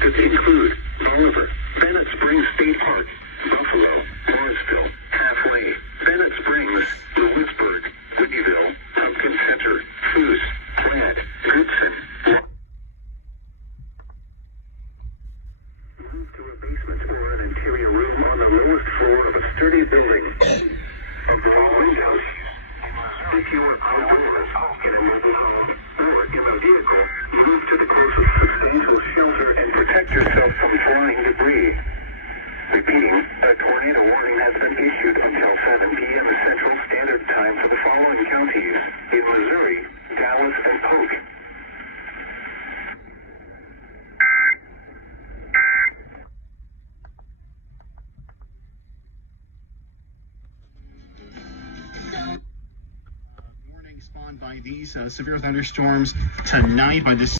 that include Bolivar, Bennett Springs State Park, Buffalo, Morrisville, Halfway, Bennett Springs, Lewisburg, Whitneyville, Pumpkin Center, Foos, Plaid, Goodson. Move to a basement or an interior room on the lowest floor of a sturdy building. Avoid windows. If you are outdoors, in a mobile home, or in a vehicle, move to the closest substantial shelter and protect yourself from flying debris. Repeating, a tornado warning has been issued until 7 p.m. Central Standard Time for the following counties in Missouri, Dallas, and Polk. Warning spawned by these severe thunderstorms tonight by this